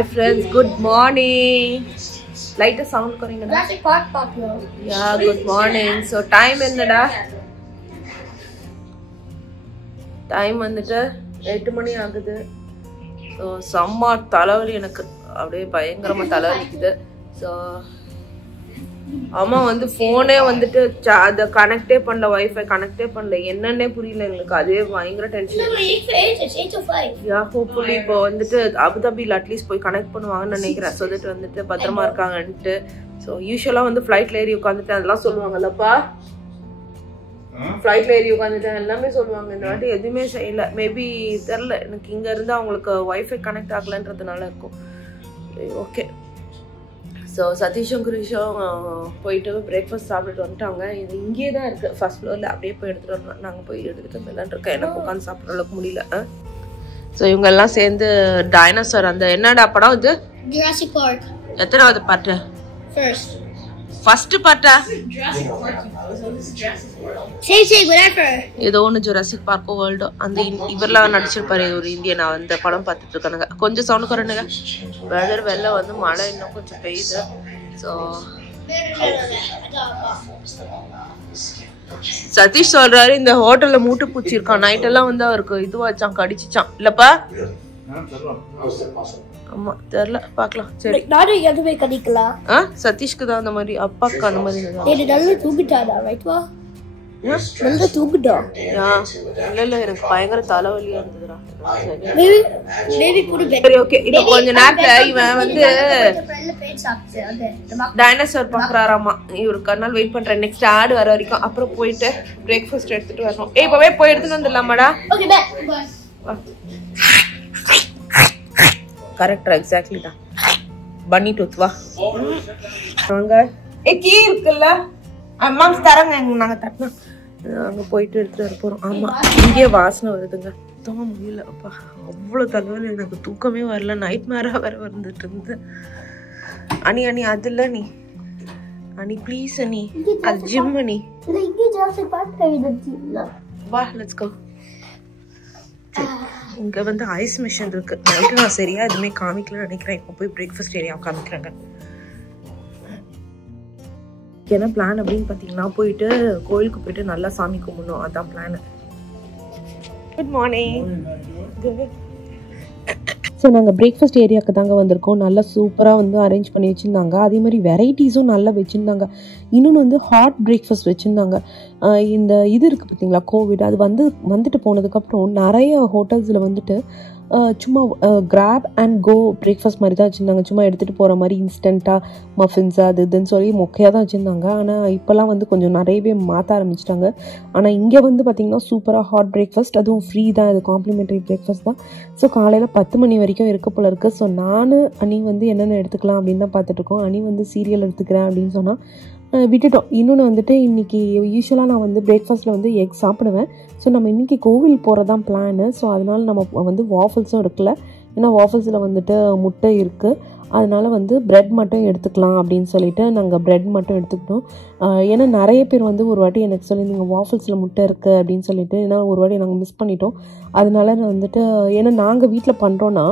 Hi friends, good morning. Light sound करेंगे ना? Yeah, good morning. So time என்னடா? Time வந்துட்டு 8 மணி ஆகுது. So செம்ம தலைவலி எனக்கு அப்படியே பயங்கரமா தலைவலிக்குது. So அம்மா வந்து போனே வந்துட்டு அத கனெக்டே பண்ணல, வைஃபை கனெக்டே பண்ணல, என்னன்னே புரியல எங்களுக்கு. அதே பயங்கர டென்ஷன். யா ஹோப்ஃபுல்லி இப்போ வந்துட்டு அபுதாபில அட்லீஸ்ட் போய் கனெக்ட் பண்ணுவாங்கன்னு நினைக்கிறேன். ஸோ தட் வந்துட்டு பத்திரமா இருக்காங்கன்ட்டு. ஸோ யூஸ்வலா வந்து ஃபிளைட்ல ஏறி உட்காந்துட்டு அதெல்லாம் சொல்லுவாங்கல்லப்பா, ஃபிளைட்ல ஏறி உட்காந்துட்டேன் எல்லாமே சொல்லுவாங்க. இந்த வாட்டி எதுவுமே செய்யல. மேபி தெரில, எனக்கு இங்க இருந்து அவங்களுக்கு வைஃபை கனெக்ட் ஆகலன்றதுனால இருக்கும். ஓகே. ஸோ சதீஷும் கிரீஷும் போயிட்டு பிரேக்ஃபாஸ்ட் சாப்பிட்டுட்டு வந்துட்டாங்க. இது இங்கேயே தான் இருக்குது, ஃபர்ஸ்ட் ஃப்ளோரில். அப்படியே போய் எடுத்துகிட்டு வரணும். நாங்கள் போய் எடுத்துகிட்டு போயிடலான் இருக்கேன். எனக்கு உட்காந்து சாப்பிட்ற அளவுக்கு முடியல. ஸோ இவங்கெல்லாம் சேர்ந்து டைனோசர், அந்த என்னடா படம் இது? Jurassic park. எத்தனாவது பாட்டு? ஃபர்ஸ்ட் பாட்டா? ஏதோ ஒன்று ஜுராசிக் பார்க்கோ வேர்ல்டோ. அந்த இவரெல்லாம் நடிச்சிருப்பாரு ஒரு இந்தியன். அந்த படம் பார்த்துட்டு இருக்கானுங்க. கொஞ்சம் சவுண்ட் குறைனுங்க. வெதர் வெளில வந்து மழை இன்னும் கொஞ்சம் பெய்யுது. ஸோ சதீஷ் சொல்றாரு இந்த ஹோட்டல்ல மூட்டு பூச்சி இருக்கான். நைட் எல்லாம் வந்து அவருக்கு இதுவாச்சான், கடிச்சிச்சான். இல்லப்பா? ஆமா தெரியல, பார்க்கலாம். சரி, நானும் எதுவுமே கடிக்கலாம். சதீஷ்க்கு தான் அந்த மாதிரி, அப்பாக்கு அந்த மாதிரி. நல்லா தூங்கிட்டாடா, ரைட்வா? நல்லா தூங்கிட்டா. இல்ல எனக்கு பயங்கர தலைவலியா இருந்ததுடா. சரி ஓகே. இப்போ கொஞ்ச நேரத்துல இவன் வந்து டைனோசர் பாக்குறாராமா. இவருக்கு அதனால வெயிட் பண்றேன் நெக்ஸ்ட் ஆடு வர வரைக்கும். அப்புறம் போயிட்டு பிரேக்ஃபாஸ்ட் எடுத்துட்டு வரணும். இப்பவே போய் எடுத்துட்டு வந்துடலாமாடா? கரெக்டா, எக்ஸாக்ட்லி தான். பன்னி டூத் வா. நாங்க கீ இருக்குல்ல, அம்மா தரங்க, நாங்க தட்டினா அங்க போயிட்டு எடுத்துட்டு வர போறோம். ஆமா, இங்கே வாசனை வருதுங்க. தூங்க முடியல அப்பா, அவ்வளவு தலைவலி. எனக்கு தூக்கமே வரல, நைட் மேரா வேற வந்துட்டு இருந்து. அனி அனி அதுல நீ அனி ப்ளீஸ் அனி, அது ஜிம் அனி வா, லெட்ஸ் கோ. இங்க வந்து ஐஸ் மிஷின் இருக்கு. நைட்டு நான் சரியா எதுவுமே காமிக்கலன்னு நினைக்கிறேன். இப்போ போய் பிரேக்ஃபாஸ்ட் ஏரியா காமிக்கிறாங்க. என்ன பிளான் அப்படின்னு பார்த்தீங்கன்னா, போயிட்டு கோயிலுக்கு போயிட்டு நல்லா சாமி கும்பிடணும், அதான் பிளான். Good morning. ஸோ நாங்கள் பிரேக்ஃபாஸ்ட் ஏரியாவுக்கு தாங்க வந்திருக்கோம். நல்லா சூப்பராக வந்து அரேஞ்ச் பண்ணி வச்சுருந்தாங்க. அதே மாதிரி வெரைட்டிஸும் நல்லா வச்சுருந்தாங்க. இன்னொன்று வந்து ஹாட் பிரேக்ஃபாஸ்ட் வச்சுருந்தாங்க. இந்த இது இருக்குது பார்த்தீங்களா, கோவிட் அது வந்துட்டு போனதுக்கப்புறம் நிறைய ஹோட்டல்ஸில் வந்துட்டு சும்மா கிராப் அண்ட் கோ பிரேக்ஃபாஸ்ட் மாதிரி தான் வச்சுருந்தாங்க. சும்மா எடுத்துகிட்டு போகிற மாதிரி இன்ஸ்டண்ட்டாக மஃபின்ஸ் அது இதுன்னு சொல்லி மொக்கையாக தான் வச்சுருந்தாங்க. ஆனால் இப்போல்லாம் வந்து கொஞ்சம் நிறையவே மாற்ற ஆரம்பிச்சிட்டாங்க. ஆனால் இங்கே வந்து பார்த்திங்கன்னா சூப்பராக ஹாட் பிரேக்ஃபாஸ்ட், அதுவும் ஃப்ரீ தான், இது காம்ப்ளிமெண்ட்ரி பிரேக்ஃபாஸ்ட் தான். ஸோ காலையில் 10 மணி வரைக்கும் இருக்க போல இருக்குது. ஸோ நான் அனி வந்து என்னென்ன எடுத்துக்கலாம் அப்படின்னு தான் பார்த்துட்ருக்கோம். அனி வந்து சீரியல் எடுத்துக்கிறேன் அப்படின்னு சொன்னால் விட்டுட்டோம். இன்னொன்று வந்துட்டு இன்றைக்கி யூஸ்வலாக நான் வந்து பிரேக்ஃபாஸ்ட்டில் வந்து எக் சாப்பிடுவேன். ஸோ நம்ம இன்றைக்கி கோவில் போகிறதான் பிளானு. ஸோ அதனால் நம்ம வந்து வாஃபல்ஸும் எடுக்கல. ஏன்னா வாஃபல்ஸில் வந்துட்டு முட்டை இருக்குது. அதனால் வந்து ப்ரெட் மட்டும் எடுத்துக்கலாம் அப்படின்னு சொல்லிட்டு நாங்கள் ப்ரெட் மட்டும் எடுத்துக்கிட்டோம். ஏன்னா நிறைய பேர் வந்து ஒரு வாட்டி எனக்கு சொல்லியிருந்தீங்க வாஃபல்ஸில் முட்டை இருக்குது அப்படின்னு சொல்லிட்டு. ஏன்னா ஒரு வாட்டி நாங்கள் மிஸ் பண்ணிட்டோம். அதனால நான் வந்துட்டு, ஏன்னா நாங்கள் வீட்டில் பண்ணுறோன்னா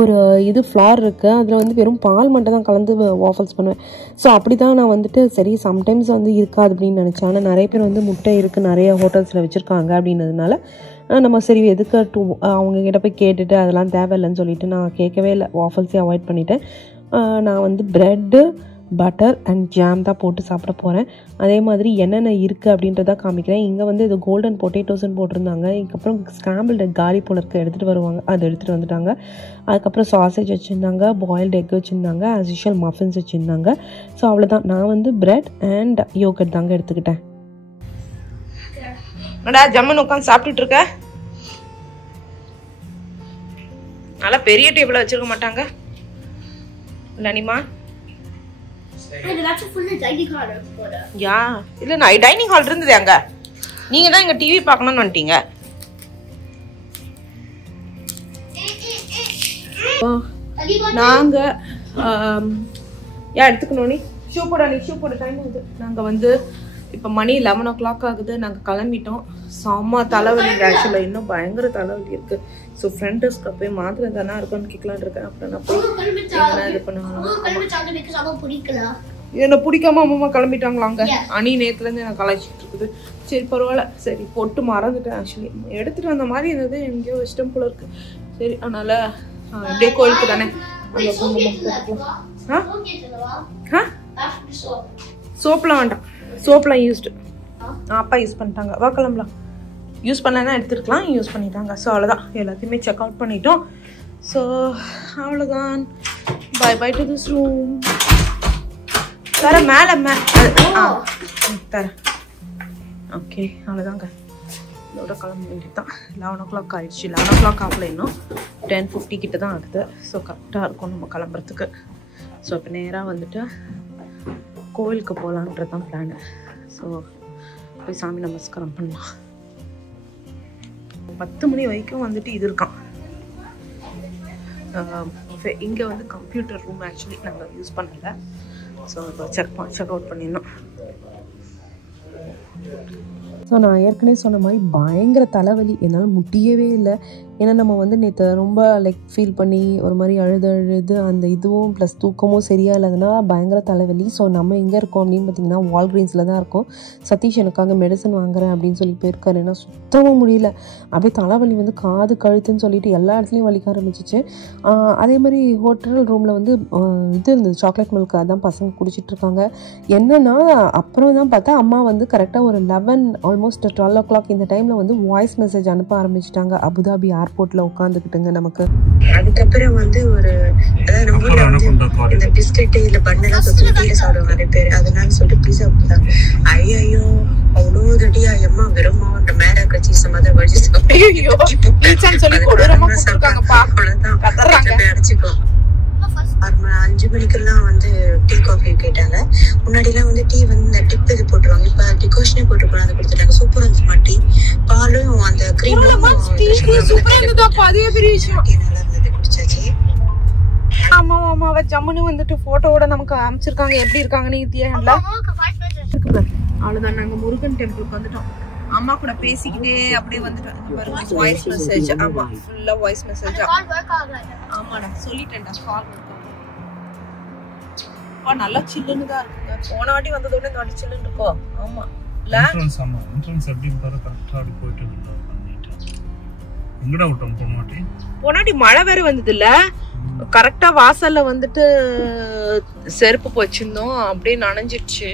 ஒரு இது ஃப்ளார் இருக்குது, அதில் வந்து வெறும் பால் மட்டும் தான் கலந்து வாஃபல்ஸ் பண்ணுவேன். ஸோ அப்படி தான் நான் வந்துட்டு சரி சம்டைம்ஸ் வந்து இருக்காது அப்படின்னு நினச்சேன். ஆனால் நிறைய பேர் வந்து முட்டை இருக்குது நிறைய ஹோட்டல்ஸில் வச்சுருக்காங்க அப்படின்னதுனால நம்ம சரி எதுக்கு அவங்கக்கிட்ட போய் கேட்டுட்டு அதெல்லாம் தேவையில்லைன்னு சொல்லிட்டு நான் கேட்கவே இல்லை, வாஃபல்ஸே அவாய்ட் பண்ணிவிட்டேன். நான் வந்து ப்ரெட்டு பட்டர் அண்ட் ஜாம் தான் போட்டு சாப்பிட போகிறேன். அதே மாதிரி என்னென்ன இருக்குது அப்படின்றத காமிக்கிறேன். இங்கே வந்து இது கோல்டன் பொட்டேட்டோஸ்ன்னு போட்டிருந்தாங்க. இதுக்கப்புறம் ஸ்க்ராம்பிள்டு காலி போல இருக்க எடுத்துகிட்டு வருவாங்க, அது எடுத்துகிட்டு வந்துட்டாங்க. அதுக்கப்புறம் சாசேஜ் வச்சுருந்தாங்க, பாயில்டு எக் வச்சுருந்தாங்க, ஆஸ் யூஷுவல் மஃபின்ஸ் வச்சுருந்தாங்க. ஸோ அவ்வளோதான். நான் வந்து ப்ரெட் அண்ட் யோகர்ட் தாங்க எடுத்துக்கிட்டேன். என்னடா ஜம்முன்னு உட்காந்து சாப்பிட்டுட்டு இருக்க? நல்லா பெரிய டேபிள வச்சிருக்க மாட்டாங்க இல்லனிமா? யா இல்ல, நான் டைனிங் ஹால் இருந்தது அங்க. நீங்க தான் இங்க டிவி பார்க்கணும்னு வந்துட்டீங்க. நாங்க எடுத்துக்கணும். நீ ஷூ போட டைம் ஆகுது. நாங்க வந்து இப்போ மணி 11 o'clock ஆகுது. நாங்கள் கிளம்பிட்டோம். செம்ம தலைவலி ஆக்சுவலாக, இன்னும் பயங்கர தலைவலி இருக்குது. ஸோ ஃப்ரெண்ட் டெஸ்க்கு போய் மாத்திரை தானே இருக்குன்னு கேட்கலான் இருக்கேன். அப்புறம் நான் போய் இது பண்ணுவாங்க. என்னை பிடிக்காம அம்மா கிளம்பிட்டாங்களாங்க. அணி நேற்றுலேருந்து எனக்கு கலாய்ச்சிட்டு இருக்குது. சரி பரவாயில்ல, சரி போட்டு மறந்துட்டேன். ஆக்சுவலி எடுத்துகிட்டு வந்த மாதிரி இருந்தது, எங்கேயோ வெஸ்டம் போல இருக்குது. சரி அதனால் அப்படியே கோயிலுக்கு தானே அங்கே குங்குமம் போட்டுக்கலாம். சோப்லாம் வேண்டாம், சோப்லாம் யூஸ்டு அப்பா யூஸ் பண்ணிட்டாங்க. வா கிளம்பலாம். யூஸ் பண்ணலன்னா எடுத்துருக்கலாம், யூஸ் பண்ணிட்டாங்க. ஸோ அவ்வளோதான், எல்லாத்தையுமே செக் அவுட் பண்ணிட்டோம். ஸோ அவ்வளோதான். Bye bye to this room. தர மேலே தரேன். ஓகே அவ்வளோதாங்க, இதோட கிளம்ப வேண்டியது தான். 11 o'clock ஆயிடுச்சு. 11 o'clock ஆகல, இன்னும் 10:50 கிட்ட தான் ஆகுது. ஸோ கரெக்டாக இருக்கும் நம்ம கிளம்புறதுக்கு. ஸோ இப்போ நேராக வந்துட்டு கோவிலுக்கு போகலான்றது தான் பிளானு. ஸோ போய் சாமி நமஸ்காரம் பண்ணலாம். 10 மணி வரைக்கும் வந்துட்டு இது இருக்கான். இங்கே வந்து கம்ப்யூட்டர் ரூம் ஆக்சுவலி நாங்கள் யூஸ் பண்ணலை. ஸோ இப்போ செக் அவுட் பண்ணிடணும். ஸோ நான் ஏற்கனவே சொன்ன மாதிரி பயங்கர தலைவலி, என்னால் முடியவே இல்லை. ஏன்னா நம்ம வந்து நேற்று ரொம்ப ஃபீல் பண்ணி ஒரு மாதிரி அழுது அந்த இதுவும் ப்ளஸ் தூக்கமும் சரியாக இல்லாதனால பயங்கர தலைவலி. ஸோ நம்ம எங்கே இருக்கோம் அப்படின்னு பார்த்தீங்கன்னா வால்கிரீன்ஸில் தான் இருக்கோம். சதீஷ் எனக்காக மெடிசன் வாங்குறேன் அப்படின்னு சொல்லி போயிருக்காரு. ஏன்னா சுத்தமாக முடியல, அப்படியே தலைவலி வந்து காது கழுத்துன்னு சொல்லிட்டு எல்லா இடத்துலையும் வலிக்க ஆரம்பிச்சிச்சு. அதே மாதிரி ஹோட்டல் ரூமில் வந்து இது இருந்தது, சாக்லேட் மில்க், அதான் பசங்க குடிச்சிட்ருக்காங்க. என்னென்னா அப்புறம் தான் பார்த்தா அம்மா வந்து கரெக்டாக ஒரு 11 ஆல்மோஸ்ட் 12 o'clock இந்த டைமில் வந்து வாய்ஸ் மெசேஜ் அனுப்ப ஆரம்பிச்சிட்டாங்க. அபுதாபி ஏர்போர்ட்ல உட்காந்துக்கிட்டுங்க நமக்கு. அதுக்கப்புறம் வந்து ஒரு அதாவது நம்ம ஊர்ல வந்து இந்த பிஸ்கெட்டு இல்ல பண்ணெல்லாம் தொட்டு கீழே சாப்பிடுவாங்க நிறைய பேர். அதனால சொல்லிட்டு பீஸா கொடுத்தாங்க. ஐயோ அவ்வளோ தடியா எம்மா வெறுமா மேரா கட்சி சமாத வச்சு அடிச்சுக்கோ. 5 மணிக்கெல்லாம் வந்து டீ காஃபி கேட்டாங்க. முன்னாடிலாம் வந்து டீ வந்து இந்த டிப் இது போட்டுருவாங்க, இப்ப டிகாஷனே போட்டு கொண்டாந்து கொடுத்துட்டாங்க. சூப்பரா இருந்துச்சு டீ. பாலும் அந்த கிரீமும் நல்லா இருந்தது, குடிச்சாச்சு. ஆமா ஆமா, அவ ஜம்முன்னு வந்துட்டு போட்டோவோட நமக்கு அனுப்பிச்சிருக்காங்க. எப்படி இருக்காங்கன்னு அவ்வளவுதான். நாங்க முருகன் டெம்பிளுக்கு வந்துட்டோம். அம்மா கூட பேசிக்கிட்டே அப்படியே வந்துட்டோம். Voice message. ஆமா ஃபுல்லா வாய்ஸ் மெசேஜ். ஆமாடா சொல்லிட்டேன்டா, கால் நல்லா சில்லுன்னு தான் இருக்குங்க. போன வாட்டி வந்ததோட இந்த வாட்டி சில்லுன்னு இருக்கும். ஆமா என்ட்ரன்ஸ் எப்படி பாரு, கரெக்ட்டா அப்படி போயிட்டு இருந்தோம். எங்கடா விட்டோம் போனாட்டி மழை வேற வந்தது இல்ல, கரெக்டா வாசல்ல வந்துட்டு செருப்பு போச்சிருந்தோம், அப்படியே நனைஞ்சிடுச்சு.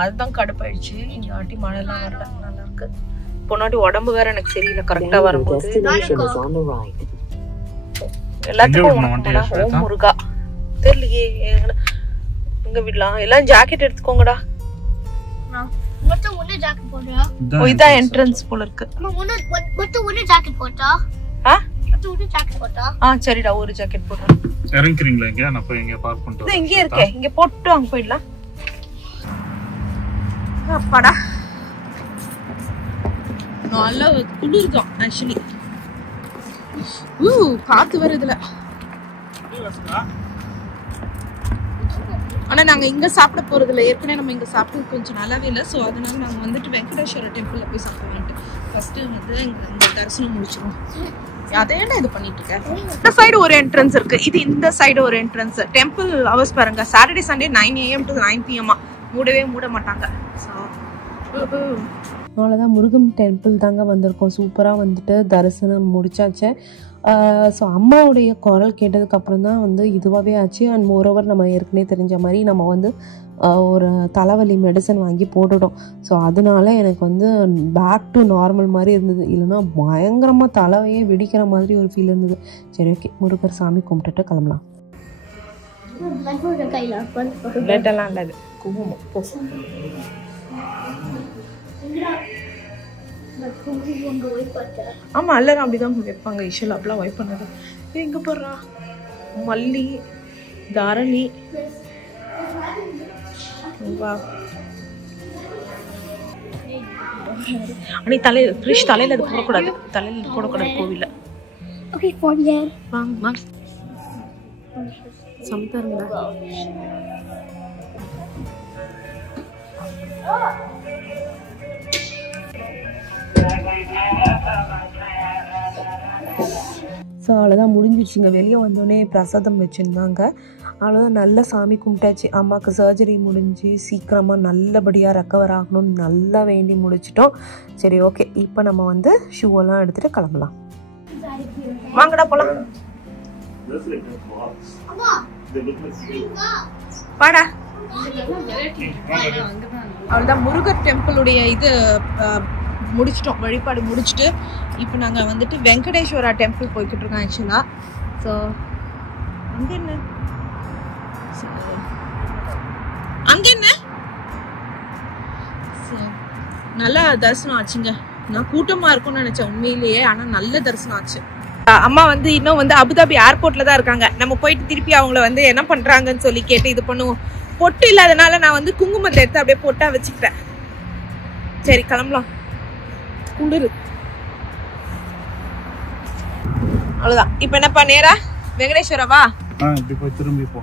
அதுதான் கடுப்பாயிடுச்சு. இந்த வாட்டி மழை எல்லாம் வரல, நல்லா இருக்கு. போனாட்டி உடம்பு வேற எனக்கு சரியில்லை கரெக்டா வரும்போது. எல்லாத்துக்கும் முருகா தெரியலையே எங்க விடலாம். எல்லாம் ஜாக்கெட் எடுத்துக்கோங்கடா. இதான் என்ட்ரன்ஸ் போல இருக்கு. சரிடா, ஒரு ஜாக்கெட் போடுறேன். இறங்குறீங்களா? இங்க நான் போய் இங்க பார்க் பண்ணிட்டு இங்கே இருக்கே, இங்க போட்டு அங்க போயிடலாம். அப்பாடா நல்லா குளிர்தான் ஆக்சுவலி. காத்து வருதுல. ஆனா நாங்க இங்க சாப்பிட போறது இல்லை, ஏற்கனவே நம்ம இங்க சாப்பிட்டு கொஞ்சம் நல்லாவே இல்லை. ஸோ அதனால நாங்க வந்துட்டு வெங்கடேஸ்வர டெம்பிள்ல போய் சாப்பிடலான்ட்டு ஃபர்ஸ்ட் வந்து இங்க தரிசனம் முடிச்சிருவோம். அதேடா இது பண்ணிட்டு இருக்கேன். இந்த சைடு ஒரு என்ட்ரன்ஸ் இருக்கு, இது இந்த சைடு ஒரு என்ட்ரன்ஸ். டெம்பிள் அவர்ஸ் பாருங்க, Saturday Sunday 9 AM to 9 PM மூட மாட்டாங்க. அவ்வளோதான், முருகன் டெம்பிள் தாங்க வந்திருக்கோம். சூப்பராக வந்துட்டு தரிசனம் முடிச்சாச்சு. ஸோ அம்மாவுடைய குரல் கேட்டதுக்கப்புறம் தான் வந்து இதுவாகவே ஆச்சு. அண்ட் மோரோவர் நம்ம ஏற்கனவே தெரிஞ்ச மாதிரி நம்ம வந்து ஒரு தலைவலி மெடிசன் வாங்கி போட்டுட்டோம். ஸோ அதனால எனக்கு வந்து பேக் டு நார்மல் மாதிரி இருந்தது. இல்லைன்னா பயங்கரமாக தலைவையே வெடிக்கிற மாதிரி ஒரு ஃபீல் இருந்தது. சரி ஓகே, முருகர் சாமி கும்பிட்டுட்டு கிளம்பலாம். பிளட்டெல்லாம் இல்லை, குங்குமம் போ. ஆமா எல்லாரும் அப்படிதான் வைப்பாங்க. ஈஷல் அப்படிலாம் வைப் பண்ணது. எங்க போடுறா மல்லி தாரணி. அனி தலையில கிரிஷ் தலையில அது போடக்கூடாது, தலையில போடக்கூடாது கோவில்ல. வாங்க சமத்தாருங்க. ஸோ அவ்வளோதான் முடிஞ்சிடுச்சுங்க. வெளியே வந்தோடனே பிரசாதம் வச்சுருந்தாங்க. அவ்வளோதான், நல்லா சாமி கும்பிட்டாச்சு. அம்மாவுக்கு சர்ஜரி முடிஞ்சு சீக்கிரமாக நல்லபடியாக ரெக்கவர் ஆகணும்னு நல்லா வேண்டி முடிச்சிட்டோம். சரி ஓகே, இப்போ நம்ம வந்து ஷூவெல்லாம் எடுத்துகிட்டு கிளம்பலாம். வாங்கடா போகலாம். வாடா. அவ்வளோதான், முருகர் டெம்பிளுடைய இது முடிச்சிட்டோம், வழிபாடு முடிச்சுட்டு இப்போ நாங்கள் வந்துட்டு வெங்கடேஸ்வரா டெம்பிள் போய்கிட்டு இருக்கோம் ஆக்சுவலாக. ஸோ அங்கே என்ன நல்லா தரிசனம் ஆச்சுங்க. நான் கூட்டமாக இருக்கும்னு நினச்சேன் உண்மையிலேயே, ஆனால் நல்ல தரிசனம் ஆச்சு. அம்மா வந்து இன்னும் வந்து அபுதாபி ஏர்போர்ட்டில் தான் இருக்காங்க. நம்ம போயிட்டு திருப்பி அவங்கள வந்து என்ன பண்ணுறாங்கன்னு சொல்லி கேட்டு இது பண்ணுவோம். பொட்டு இல்லாதனால நான் வந்து குங்குமத்தை எடுத்து அப்படியே பொட்டா வச்சுக்கிட்டேன். சரி கிளம்பலாம், குளிரு. அவ்வளோதான், இப்போ என்னப்பா நேரா வெங்கடேஸ்வரவா திரும்பி போ.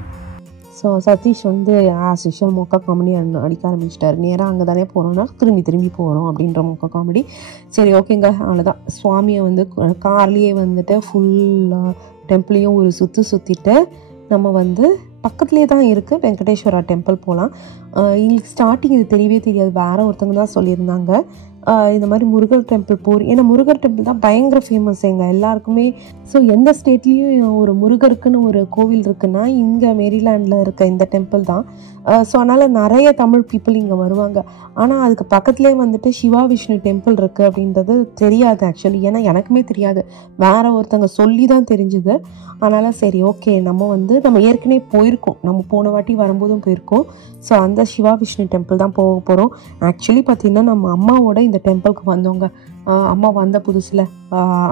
ஸோ சதீஷ் வந்து ஆஸ் யூஷுவல் மொக்க காமெடி அடிக்க ஆரம்பிச்சிட்டாரு. நேராக அங்கே தானே போகிறோம்னா திரும்பி போகிறோம் அப்படின்ற மொக்க காமெடி. சரி ஓகேங்க, அவ்வளோதான். சுவாமியை வந்து கார்லேயே வந்துட்டு ஃபுல்லாக டெம்பிளையும் ஒரு சுற்றிட்டு நம்ம வந்து பக்கத்துலேயே தான் இருக்குது வெங்கடேஸ்வரா டெம்பிள் போகலாம். எங்களுக்கு ஸ்டார்டிங் இது தெரியவே தெரியாது, வேறு ஒருத்தவங்க தான் சொல்லியிருந்தாங்க இந்த மாதிரி முருகர் டெம்பிள் ஏன்னா முருகர் டெம்பிள் தான் பயங்கர ஃபேமஸ் எங்கள் எல்லாருக்குமே. ஸோ எந்த ஸ்டேட்லேயும் ஒரு முருகருக்குன்னு ஒரு கோவில் இருக்குன்னா இங்கே மேரிலாண்டில் இருக்க இந்த டெம்பிள் தான். ஸோ அதனால் நிறைய தமிழ் பீப்புள் இங்கே வருவாங்க. ஆனால் அதுக்கு பக்கத்துலேயே வந்துட்டு சிவா விஷ்ணு டெம்பிள் இருக்குது அப்படின்றது தெரியாது ஆக்சுவலி. ஏன்னா எனக்குமே தெரியாது, வேறு ஒருத்தவங்க சொல்லி தான் தெரிஞ்சுது. அதனால் சரி ஓகே, நம்ம ஏற்கனவே போயிருக்கோம், நம்ம போன வாட்டி வரும்போதும் போயிருக்கோம். ஸோ அந்த சிவா விஷ்ணு டெம்பிள் தான் போக போகிறோம். ஆக்சுவலி பார்த்திங்கன்னா நம்ம அம்மாவோட இந்த டெம்பிளுக்கு வந்தோங்க. அம்மா வந்த புதுசில்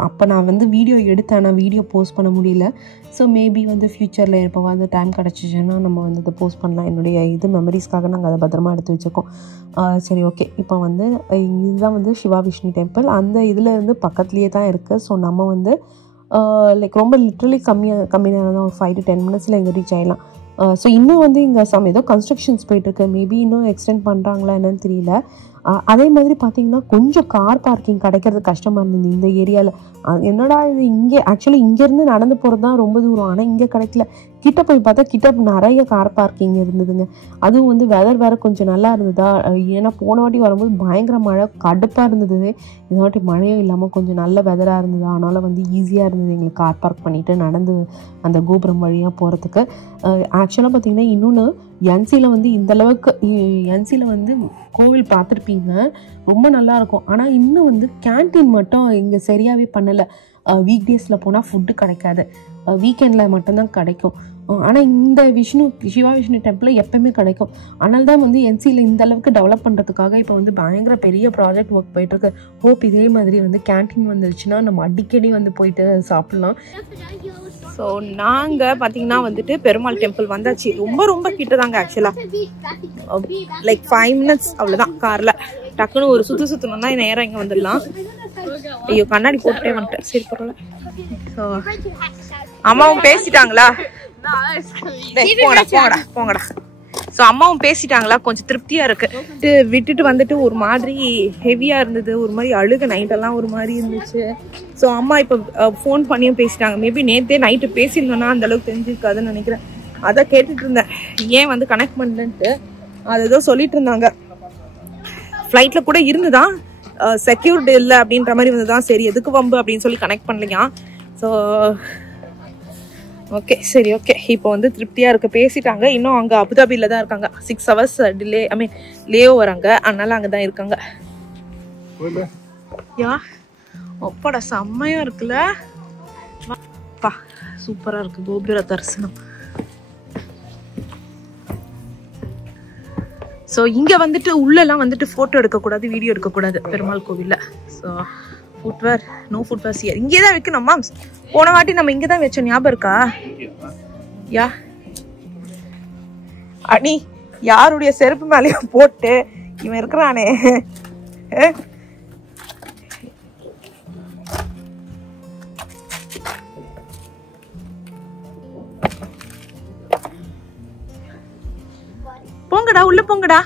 அப்போ நான் வந்து வீடியோ எடுத்தேன், ஆனால் வீடியோ போஸ்ட் பண்ண முடியல. ஸோ மேபி வந்து ஃப்யூச்சரில் இப்போ வந்து டைம் கிடச்சிச்சுன்னா நம்ம வந்து இதை போஸ்ட் பண்ணலாம். என்னுடைய இது மெமரிஸ்க்காக நாங்கள் அதை பத்திரமா எடுத்து வச்சுருக்கோம். சரி ஓகே, இப்போ வந்து இதுதான் வந்து சிவா விஷ்ணு டெம்பிள். அந்த இதில் இருந்து பக்கத்துலேயே தான் இருக்குது. ஸோ நம்ம வந்து லைக் ரொம்ப லிட்ரலி கம்மி நேரம் தான், ஒரு 5 to 10 minutes இங்கே ரீச் ஆகிடலாம். ஸோ இன்னும் வந்து இங்கே ஏதோ கன்ஸ்ட்ரக்ஷன்ஸ் போயிட்டுருக்கு. மேபி இன்னும் எக்ஸ்டெண்ட் பண்ணுறாங்களா என்னன்னு தெரியல. அதே மாதிரி பார்த்தீங்கன்னா கொஞ்சம் கார் பார்க்கிங் கிடைக்கிறது கஷ்டமாக இருந்தது இந்த ஏரியாவில். என்னடா இது, இங்கே ஆக்சுவலி இங்கேருந்து நடந்து போகிறது தான் ரொம்ப தூரம், ஆனால் இங்கே கிடைக்கல. கிட்ட போய் பார்த்தா கிட்ட நிறைய கார் பார்க்கிங் இருந்ததுங்க. அதுவும் வந்து வெதர் வேறு கொஞ்சம் நல்லா இருந்ததா. ஏன்னா போன வாட்டி வரும்போது பயங்கர மழை, கடுப்பாக இருந்தது. இந்த வாட்டி மழையும் இல்லாமல் கொஞ்சம் நல்ல வெதராக இருந்தது. அதனால் வந்து ஈஸியாக இருந்தது எங்களுக்கு கார் பார்க் பண்ணிவிட்டு நடந்து அந்த கோபுரம் வழியாக போகிறதுக்கு. ஆக்சுவலாக பார்த்திங்கன்னா இன்னொன்று, என்சியில் வந்து இந்தளவுக்கு என்சியில் வந்து கோவில் பார்த்துருப்பீங்க, ரொம்ப நல்லாயிருக்கும். ஆனால் இன்னும் வந்து கேன்டீன் மட்டும் இங்கே சரியாகவே பண்ணலை. வீக் டேஸில் போனால் ஃபுட்டு கிடைக்காது, வீக்கெண்டில் மட்டும்தான் கிடைக்கும். ஆனால் இந்த சிவா விஷ்ணு டெம்பிளில் எப்போயுமே கிடைக்கும். அதனால தான் வந்து என்சியில் இந்த அளவுக்கு டெவலப் பண்ணுறதுக்காக இப்போ வந்து பயங்கர பெரிய ப்ராஜெக்ட் ஒர்க் போயிட்டுருக்கு. ஹோப் இதே மாதிரி வந்து கேன்டீன் வந்துருச்சுன்னா நம்ம அடிக்கடி வந்து போயிட்டு சாப்பிட்லாம். ஸோ நாங்கள் பார்த்தீங்கன்னா வந்துட்டு பெருமாள் டெம்பிள் வந்தாச்சு. ரொம்ப கிட்ட தாங்க ஆக்சுவலாக, லைக் 5 minutes அவ்வளோதான். காரில் டக்குன்னு ஒரு சுற்றணும்னா நேரம் இங்கே வந்துடலாம். ஐயோ கண்ணாடி போட்டே வந்துட்டேன். சரி பரவாயில்ல. ஸோ அம்மாவும் பேசிட்டாங்களா? போங்கடா. ஸோ அம்மாவும் பேசிட்டாங்களா, கொஞ்சம் திருப்தியாக இருக்குது. விட்டுட்டு வந்துட்டு ஒரு மாதிரி ஹெவியாக இருந்தது, ஒரு மாதிரி அழுக, நைட்டெல்லாம் ஒரு மாதிரி இருந்துச்சு. ஸோ அம்மா இப்போ ஃபோன் பண்ணியும் பேசிட்டாங்க. மேபி நேற்றே நைட்டு பேசியிருந்தோன்னா அந்தளவுக்கு தெரிஞ்சிருக்காதுன்னு நினைக்கிறேன். அதை கேட்டுட்டு இருந்தேன், ஏன் வந்து கனெக்ட் பண்ணலன்ட்டு. அது ஏதோ சொல்லிட்டு இருந்தாங்க. ஃப்ளைட்டில் கூட இருந்துதான், செக்யூர்டு இல்லை அப்படின்ற மாதிரி வந்துதான். சரி எதுக்கு வம்பு அப்படின்னு சொல்லி கனெக்ட் பண்ணலையா. ஸோ ஓகே சரி ஓகே, இப்போ வந்து திருப்தியாக இருக்குது, பேசிட்டாங்க. இன்னும் அங்கே அபுதாபியில் தான் இருக்காங்க. 6 hours டிலே, லே ஓவர் அங்கே, அதனால அங்கே தான் இருக்காங்க. யா ஒப்படா செம்மையாக இருக்குல்ல, பா சூப்பராக இருக்குது கோபுர தரிசனம். ஸோ இங்கே வந்துட்டு உள்ளெல்லாம் வந்துட்டு ஃபோட்டோ எடுக்கக்கூடாது, வீடியோ எடுக்கக்கூடாது பெருமாள் கோவிலில். So footwear no footwear here. இங்கே தான் வைக்கணுமா? போன வாட்டி நம்ம இங்கே தான் வச்சோம், ஞாபகம் இருக்கா? யா அனி யாருடைய செருப்பு மேலேயும் போட்டு இவன் இருக்கிறானே. போங்கடா, உள்ள போங்கடா.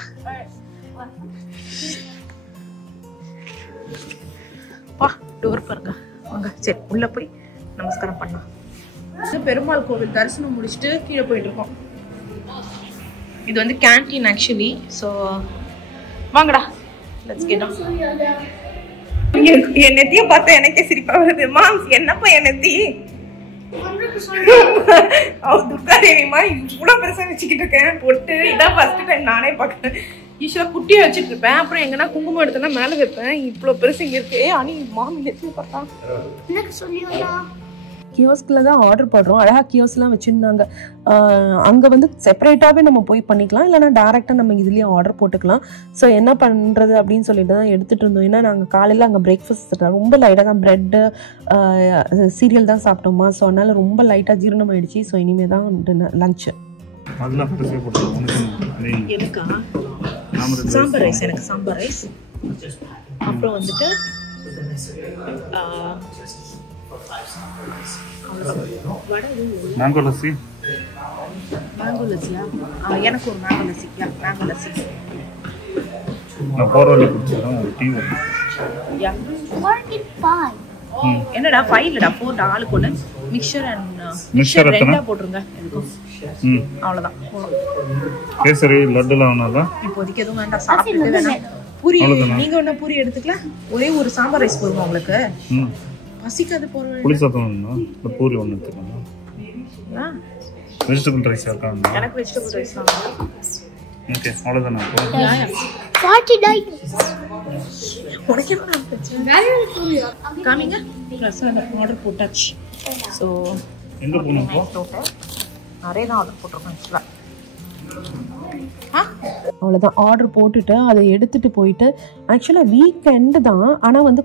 டோர் பாருங்க. வாங்க சரி உள்ள போய் நமஸ்காரம் பண்ணலாம். பெருமாள் கோவில் தரிசனம் முடிச்சுட்டு கீழே போயிட்டு இருக்கோம். இது வந்து கேண்டீன் ஆக்சுவலி. ஸோ வாங்கடா லெட்ஸ் கெட் ஆன். என் நெத்தியை பார்த்தா எனக்கே சிரிப்பா வருது. மாம்ஸ் என்னப்பா என் நெத்தி துர்காதேவிமா இவ்வளவு பெருசா வச்சுக்கிட்டு இருக்கேன் பொட்டு. இதான் ஃபர்ஸ்ட் டைம் நானே பார்க்கறேன். ஈஸ்வரா குட்டியை வச்சுட்டு இருப்பேன், அப்புறம் எங்கன்னா குங்குமம் எடுத்தனா மேல வைப்பேன். இவ்வளவு பெருசு இங்க இருக்கு. அனி மாமி நெத்தியை பார்த்தா எனக்கு சொல்லியா. கியோஸ்கில் தான் ஆர்டர் பண்ணுறோம். அழகாக கியோஸ்லாம் வச்சுருந்தாங்க. அங்கே வந்து செப்பரேட்டாகவே நம்ம போய் பண்ணிக்கலாம், இல்லைனா டேரெக்டாக நம்ம இதுலேயே ஆர்டர் போட்டுக்கலாம். ஸோ என்ன பண்ணுறது அப்படின்னு சொல்லிட்டு தான் எடுத்துகிட்டு இருந்தோம். ஏன்னா நாங்கள் காலையில் அங்கே பிரேக்ஃபாஸ்ட் ரொம்ப லைட்டாக தான் ப்ரெட்டு சீரியல் தான் சாப்பிட்டோமா. ஸோ அதனால் ரொம்ப லைட்டாக ஜீரணம் ஆகிடுச்சு. ஸோ இனிமேல் தான் லஞ்சு. எனக்கா சாம்பார் ரைஸ், எனக்கு சாம்பார் ரைஸ். அப்புறம் வந்துட்டு மேங்கோ லஸ்ஸி. மேங்கோ லஸ்ஸியா? எனக்கு ஒரு மேங்கோ லஸ்ஸி. மேங்கோ லஸ்ஸி நான் போறவழி குடிச்சேன். ஒரு டீ வரும். யா 5 என்னடா 5 இல்லடா 4 ஆளுக்கு ஒன்று. மிக்சர் அண்ட் மிக்சர் ரெண்டா போட்டுருங்க எதுக்கும். அவ்வளோதான். கேசரி லட்டுலாம் வேணாதா? இப்போதைக்கு எதுவும் வேண்டாம், சாப்பிட்டு வேணாம். பூரி நீங்க ஒன்று பூரி எடுத்துக்கலாம். ஒரே ஒரு சாம்பார் ரைஸ் போதுமா உங்களுக்கு? பசிக்காது போற புளி சாதம் வேணுமா? இந்த பூரி ஒன்று எடுத்துக்கோங்க. வெஜிடபிள் ரைஸ் இருக்காங்க. எனக்கு வெஜிடபிள் ரைஸ் தான். ஓகே அவ்வளோதானே. அப்போ 49 உனக்கு என்ன பிரச்சனை? காமிங்க. பிரசாதம் ஆர்டர் போட்டாச்சு. ஸோ எங்கே போகணும்? நிறைய தான் ஆர்டர் போட்டிருக்கோம் ஆக்சுவலாக. அவ்வளோதான் ஆர்டர் போட்டுட்டு அதை எடுத்துகிட்டு போயிட்டு ஆக்சுவலாக வீக்கெண்டு தான். ஆனால் வந்து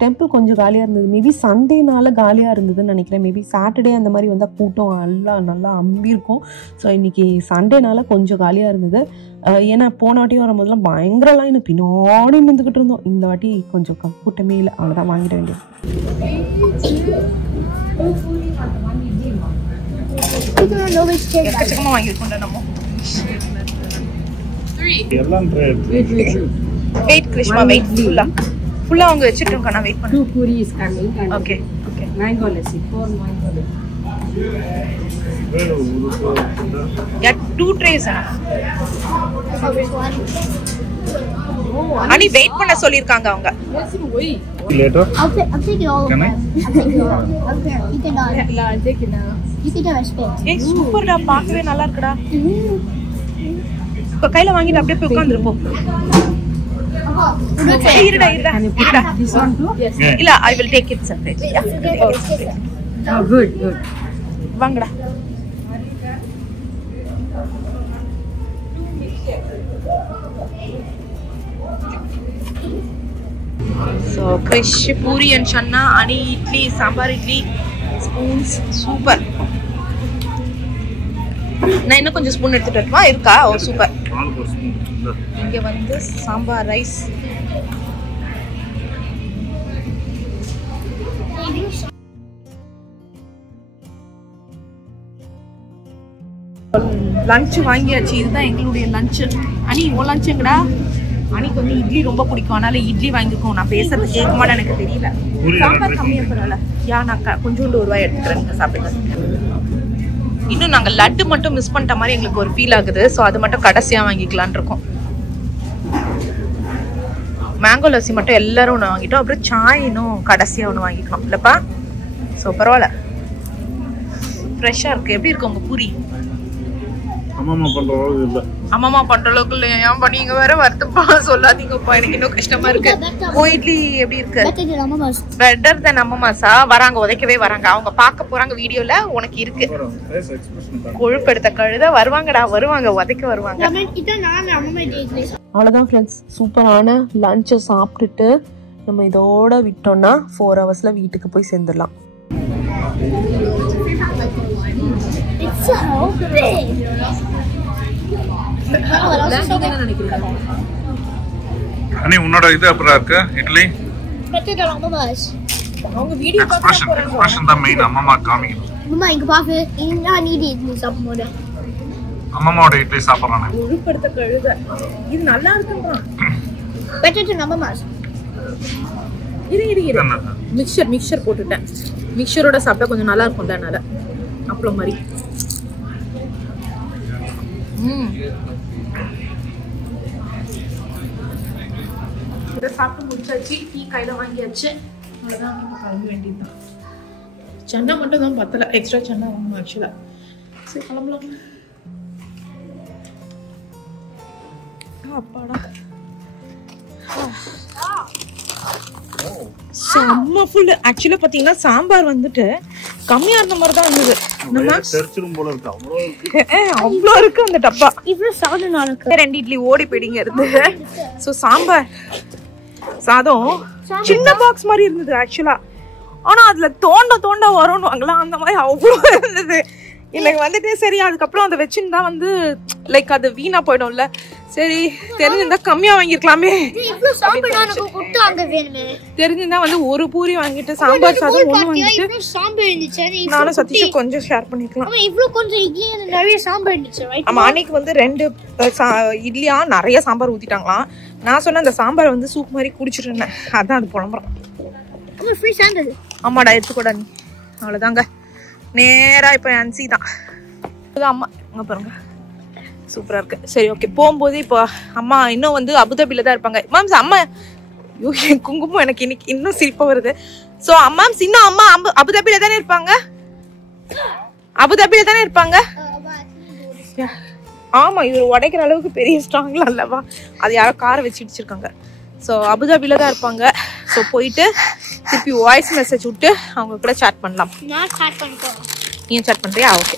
டெம்பிள் கொஞ்சம் காலியாக இருந்தது. மேபி சண்டேனால காலியாக இருந்ததுன்னு நினைக்கிறேன். மேபி சாட்டர்டே அந்த மாதிரி வந்தால் கூட்டம் நல்லா அம்பிருக்கும். ஸோ இன்றைக்கி சண்டேனால கொஞ்சம் காலியாக இருந்தது. ஏன்னா போன வாட்டியும் வரும்போதெல்லாம் பயங்கர லைன் பின்னாடி நின்றுக்கிட்டு இருந்தோம். இந்த வாட்டி கொஞ்சம் கூட்டமே இல்லை. அவ்வளோதான் வாங்கிட வேண்டியது. எக்கச்சக்கமாக வாங்கியிருக்கோம்ல நம்ம. வெயிட் கிருஷ்மா வெயிட் ஃபுல்லா அவங்க வச்சிட்டு இருக்கோம். நான் வெயிட் பண்ணு. 2 puri is coming and okay mango lassi 4 mango lassi. Yeah 2 trays ani wait பண்ண சொல்லிருக்காங்க அவங்க. Later I'll take it all. Can I? I'll take it all. Okay, you can I'll take it now. You can respect. ஏய் சூப்பர்டா, பார்க்கவே நல்லா இருக்குடா. இப்ப கையில வாங்கிட்டு அப்படியே போய் உட்கார்ந்துருப்போம். இருடா This one too? Yes. இல்ல I will take it separate. Oh good. வாங்கடா. So Krish puri and Shanna, Ani idli, sambar idli, spoons, super. நான் இன்னும் கொஞ்சம் ஸ்பூன் எடுத்துட்டு வரட்டுமா? இருக்கா? ஓ சூப்பர். இங்க வந்து சாம்பார் ரைஸ். லஞ்ச் வாங்கியாச்சு. இதுதான் எங்களுடைய லஞ்ச். அனி ஓ லஞ்சுங்கடா. அனிக்கு வந்து இட்லி ரொம்ப பிடிக்கும், அதனால இட்லி வாங்கிக்கோ. நான் பேசுறது கேட்க மாட்டேன், எனக்கு தெரியல. சாம்பார் கம்மியாக இருக்கிறனால நான் கொஞ்சோண்டு ஒரு ரூபாய் எடுத்துக்கிறேன். நீங்கள் சாப்பிடுங்க. இன்னும் நாங்கள் லட்டு மட்டும் மிஸ் பண்ணிட்ட மாதிரி எங்களுக்கு ஒரு ஃபீல் ஆகுது. ஸோ அது மட்டும் கடைசியாக வாங்கிக்கலான் இருக்கோம். மேங்கோ லஸ்ஸி மட்டும் எல்லாரும் ஒன்று வாங்கிட்டோம். அப்புறம் சாய் இன்னும் கடைசியாக ஒன்று வாங்கிக்கணும் இல்லைப்பா? ஸோ பரவாயில்ல, ஃப்ரெஷ்ஷாக இருக்குது. எப்படி இருக்கு உங்கள் பூரி? அம்மாமா பண்ற அளவுக்கு இல்லை. ஏன்பா நீங்க வேற வருத்தப்பா சொல்லாதீங்கப்பா, எனக்கு இன்னும் கஷ்டமா இருக்கு. ஓ இட்லி எப்படி இருக்கு? பெட்டர் தென் அம்மாமாஸா? வராங்க, உதைக்கவே வராங்க. அவங்க பார்க்க போறாங்க வீடியோல. உனக்கு இருக்கு கொழுப்பெடுத்த கழுத. வருவாங்கடா, வருவாங்க, உதைக்க வருவாங்க. அவ்வளோதான் ஃப்ரெண்ட்ஸ், சூப்பரான லஞ்சை சாப்பிட்டுட்டு நம்ம இதோட விட்டோம்னா 4 ஹவர்ஸ்ல வீட்டுக்கு போய் சேர்ந்துடலாம். It's so big. அனி உன்னோட இது அப்புறம் இருக்கு இட்லி. Better than Mama's. அவங்க வீடியோ பார்க்க போறாங்க. எக்ஸ்பிரஷன் தான் மெயின். அம்மா காமிக்கணும். Mama இங்க பாரு, நான் நீடி இட்லி சாப்பிடும்போது அம்மாவோட இட்லி சாப்பிடுறானே. கொழுப்படுத்த கழுத. இது நல்லா இருக்குன்றான். Better than Mama's. இரு மிக்சர் போட்டுட்டேன். மிக்சரோட சாப்பிட்டா கொஞ்சம் நல்லா இருக்கும்ல, அதனால அப்பளம் மாதிரி. இதை சாப்பிட்டு முடிச்சாச்சு. டீ கையில் வாங்கியாச்சு. அவ்வளோதான், இப்போ கிளம்ப வேண்டியதுதான். சென்னை மட்டும் தான் பத்தலை, எக்ஸ்ட்ரா சென்னை வாங்கணும் ஆக்சுவலாக. சரி கிளம்பலாம். அப்பாடா செம்ம ஃபுல்லு. ஆக்சுவலாக பார்த்தீங்கன்னா சாம்பார் வந்துட்டு கம்மியாக இருந்த மாதிரி தான் இருந்தது. அவ்வளோ இருக்கு அந்த டப்பா. இவ்வளோ சாதம் நாளுக்கு 2 இட்லி ஓடி போயிடிங்க இருந்து. ஸோ சாம்பார் சாதம் சின்ன பாக்ஸ் மாதிரி இருந்தது ஆக்சுவலா. ஆனா அதுல தோண்ட வரும்னுவாங்களா, அந்த மாதிரி அவ்வளோ இருந்தது. எனக்கு வந்துட்டு சரி அதுக்கப்புறம் அதை வச்சுன்னு தான் வந்து லைக் அது வீணா போயிடும்ல, சரி தெரிஞ்சிருந்தா கம்மியா வாங்கிருக்கலாமே. தெரிஞ்சிருந்தா வந்து ஒரு பூரி வாங்கிட்டு சாம்பார் சாதம் 1 வாங்கிட்டு நானும் சதீஷும் கொஞ்சம் ஷேர் பண்ணிக்கலாம். ஆமா, அன்னைக்கு வந்து 2 இட்லியா நிறைய சாம்பார் ஊத்திட்டாங்களாம். நான் சொன்ன அந்த சாம்பார் வந்து சூப் மாதிரி குடிச்சிட்டு இருந்தேன், அதான் அது புலம்புறோம். ஆமாடா எடுத்துக்கூடா நீ. அவ்வளவுதாங்க, நேரா இப்ப அன்சி தான் அம்மா. அங்க பாருங்க சூப்பரா இருக்கு. சரி ஓகே, போகும்போது இப்போ அம்மா இன்னும் வந்து அபுதாபில தான் இருப்பாங்க. மேம்ஸ் அம்மா, என் குங்குமம் எனக்கு இன்னைக்கு இன்னும் சிரிப்பா வருது. ஸோ மேம்ஸ் இன்னும் அம்மா அபுதாபில தானே இருப்பாங்க? அபுதாபில தானே இருப்பாங்க. ஆமா, இவர் உடைக்கிற அளவுக்கு பெரிய ஸ்ட்ராங்லாம் இல்லவா, அது யாரோ காரை வச்சு இடிச்சிருக்காங்க. ஸோ அபுதாபில தான் இருப்பாங்க. ஸோ போயிட்டு திருப்பி வாய்ஸ் மெசேஜ் விட்டு அவங்க கூட சாட் பண்ணலாம். நான் சாட் பண்ணிட்டேன். நீ சாட் பண்றியா? ஓகே.